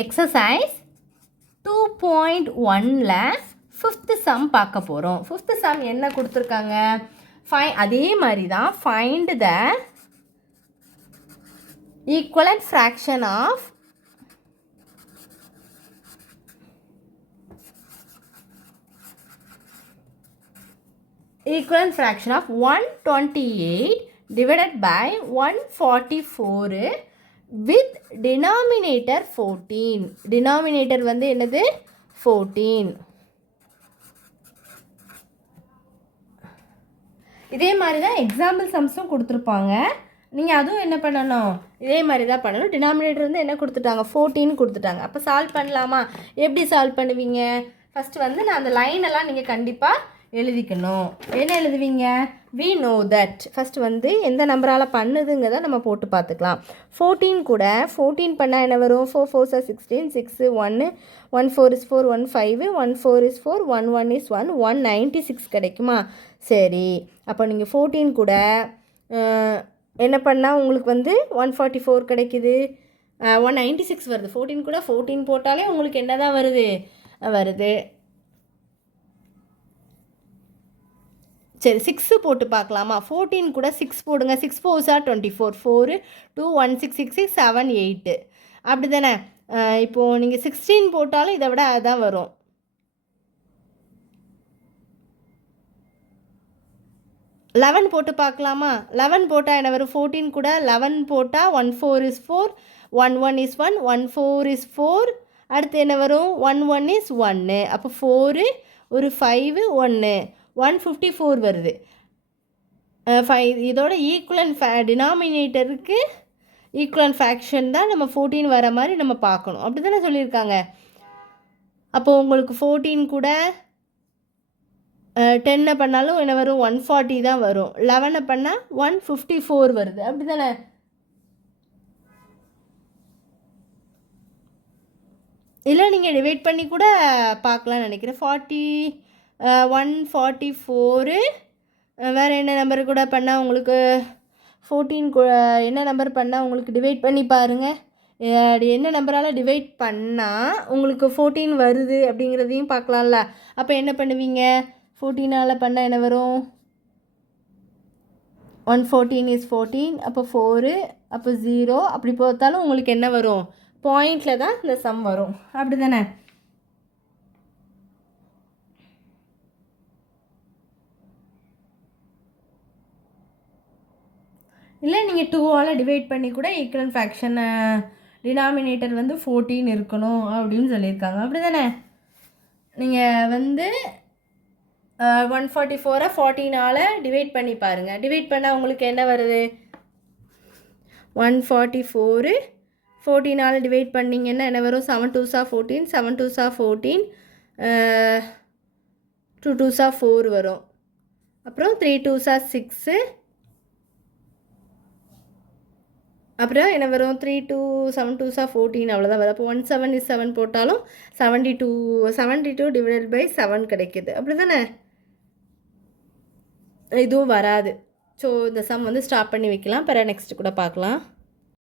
Exercise 2.1ல் fifth some பார்க்க போகிறோம். Fifth some என்ன கொடுத்துருக்காங்க? அதே மாதிரி தான் find the equivalent fraction of equivalent fraction of 128 divided by 144 with denominator 14. denominator வந்து என்னது? 14. இதே மாதிரி தான் எக்ஸாம்பிள் சம்ஸும் கொடுத்துருப்பாங்க. நீங்கள் அதுவும் என்ன பண்ணணும்? இதே மாதிரி தான் பண்ணணும். டினாமினேட்டர் வந்து என்ன கொடுத்துட்டாங்க? 14 கொடுத்துட்டாங்க. அப்போ சால்வ் பண்ணலாமா? எப்படி சால்வ் பண்ணுவீங்க? ஃபஸ்ட்டு வந்து நான் அந்த லைனெல்லாம் நீங்கள் கண்டிப்பாக எழுதிக்கணும். என்ன எழுதுவீங்க? we know that. ஃபஸ்ட்டு வந்து எந்த நம்பரால் பண்ணுதுங்கிறத நம்ம போட்டு பார்த்துக்கலாம். 14 கூட 14 பண்ணால் என்ன வரும்? 4 4 16, 6 1, 1 4 is 4, 1 5, 1 4 is 4, 1 1 is 1, 196 கிடைக்குமா? சரி, அப்போ நீங்கள் 14 கூட என்ன பண்ணால் உங்களுக்கு வந்து 144 கிடைக்குது, 196 வருது. 14 கூட 14 போட்டாலே உங்களுக்கு என்ன தான் வருது? சரி, 6 போட்டு பார்க்கலாமா? 14 கூட 6 போடுங்க. 6 4 are 24, 4 2 1 6 6 6 7 8 அப்படி தானே? இப்போது நீங்கள் 16 போட்டாலும் இதை விட அதுதான் வரும். லெவன் போட்டு பார்க்கலாமா? 11 போட்டால் என்ன வரும்? 14 கூட 11 போட்டால் 1 4 is 4, 1 1 is 1, 1 4 is 4, அடுத்து என்ன வரும்? 1 1 is 1. அப்போ 4 ஒரு 5 1 154 வருது. 5 இதோட ஈக்குவலன்ட் டினாமினேட்டருக்கு ஈக்குவலன்ட் ஃப்ராக்ஷன் தான் நம்ம 14 வர மாதிரி நம்ம பார்க்கணும். அப்படி தானே சொல்லியிருக்காங்க. அப்போது உங்களுக்கு 14 கூட 10 பண்ணாலும் என்ன வரும்? 140 தான் வரும். 11 பண்ணால் 154 வருது. அப்படி தானே? இல்லை, நீங்கள் டிவைட் பண்ணி கூட பார்க்கலான்னு நினைக்கிறேன். 144 வேறு என்ன நம்பர் கூட பண்ணால் உங்களுக்கு 14 என்ன நம்பர் பண்ணால் உங்களுக்கு டிவைட் பண்ணி பாருங்கள். என்ன நம்பரால் டிவைட் பண்ணால் உங்களுக்கு 14 வருது அப்படிங்கிறதையும் பார்க்கலாம்ல. அப்போ என்ன பண்ணுவீங்க? 14ஆல் பண்ணால் என்ன வரும்? 114 is 14, அப்போ 4, அப்போ 0 அப்படி பார்த்தாலும் உங்களுக்கு என்ன வரும்? பாயிண்டில் தான் இந்த சம் வரும். அப்படி தானே? இல்லை, நீங்கள் 2ஆல் டிவைட் பண்ணி கூட ஈக்குவலன்ட் ஃப்ராக்ஷன் டினாமினேட்டர் வந்து 14 இருக்கணும் அப்படின்னு சொல்லியிருக்காங்க. அப்படி தானே? நீங்கள் வந்து 144 14ஆல் டிவைட் பண்ணி பாருங்கள். டிவைட் பண்ணால் உங்களுக்கு என்ன வருது? 144 14ஆல் டிவைட் பண்ணிங்கன்னா என்ன வரும்? 7 2s are 14, 7 2s are 14, 2 2s are 4 வரும். அப்புறம் 3 2s are 6, அப்புறம் என்ன வரும்? 3 2 7 2s are 14 அவ்வளோதான் வரும். அப்போ 1 7 is 7 போட்டாலும் 72 டிவைடட் பை 7 கிடைக்கிது. அப்படி தானே? இதுவும் வராது. ஸோ இந்த சம் வந்து ஸ்டாப் பண்ணி வைக்கலாம். பிறகு நெக்ஸ்ட்டு கூட பார்க்கலாம்.